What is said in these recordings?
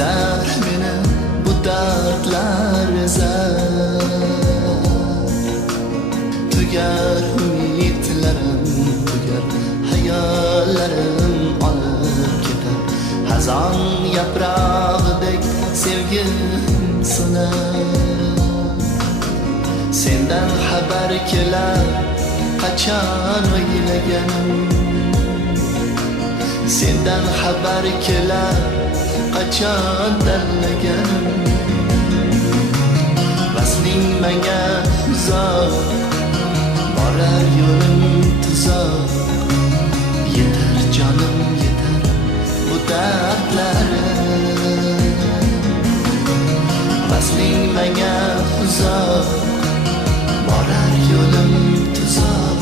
ezar meni bu dardlar ezar. Tugar umidlarim, tugar hayollarim olib ketar. Hazon yaprog'idek sevgim so'nar. Sendan xabar kelar qachon o'ylaganim. Sendan xabar kelar qachon tanlaganim. Vasling menga uzoq, borar yo'lim tuzoq. Yetar jonim yetar bu dardlarim. Vasling menga uzoq, borar yo'lim tuzoq.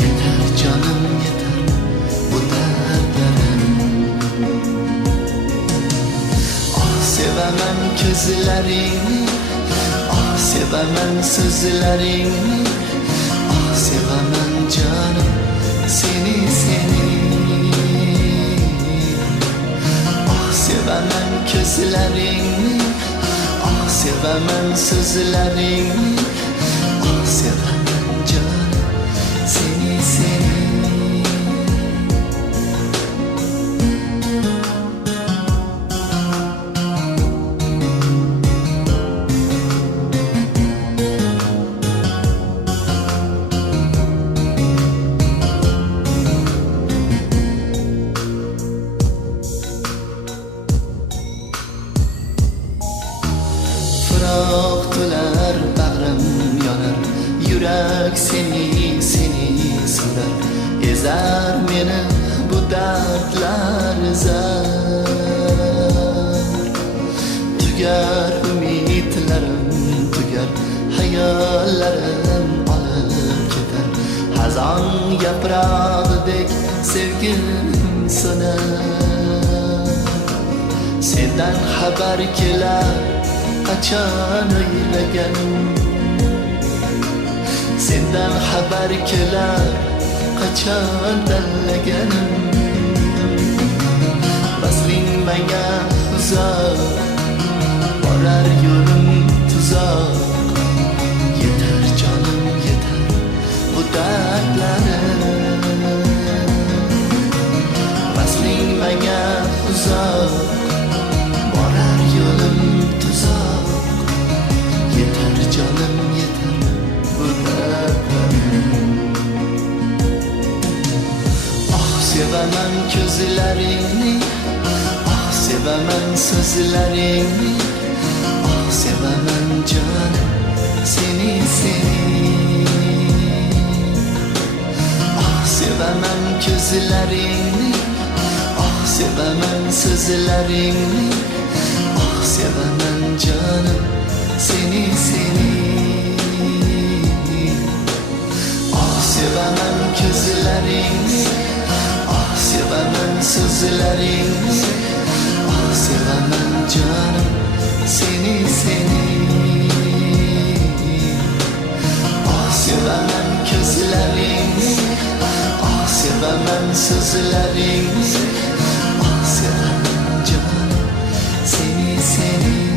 Yetar jonim yetar bu dardlarim. Oh sevaman ko'zlaringni, oh sevaman so'zlaringni, oh sevaman jonim seni seni. Oh sevaman ko'zlaringni, oh sevaman so'zlaringni, oh sevaman jonim seni seni. Firoq to'lar bag'rim yonar, yurak seni seni so'rar. Ezar meni bu dardlar ezar. Tugar umidlarim, tugar hayollarim olib ketar. Hazon yaprog'idek sevgim so'nar. Sendan xabar kelar qachon o'ylaganim. Sendan xabar kelar qachon tanlaganim. Vasling menga uzoq, borar yo'lim tuzoq. Yetar jonim yetar bu dardlarim. Vasling menga uzoq, borar yo'lim tuzoq. Yetar jonim yetar bu dardlarim. Oh sevaman ko'zlaringni, oh sevaman so'zlaringni, oh sevaman jonim seni seni. Oh sevaman ko'zlaringni, oh sevaman so'zlaringni, oh sevaman jonim seni seni. Oh sevaman ko'zlaringni, oh sevaman so'zlaringni, oh sevaman jonim seni seni. Oh sevaman ko'zlaringni, oh sevaman so'zlaringni, oh sevaman jonim seni seni.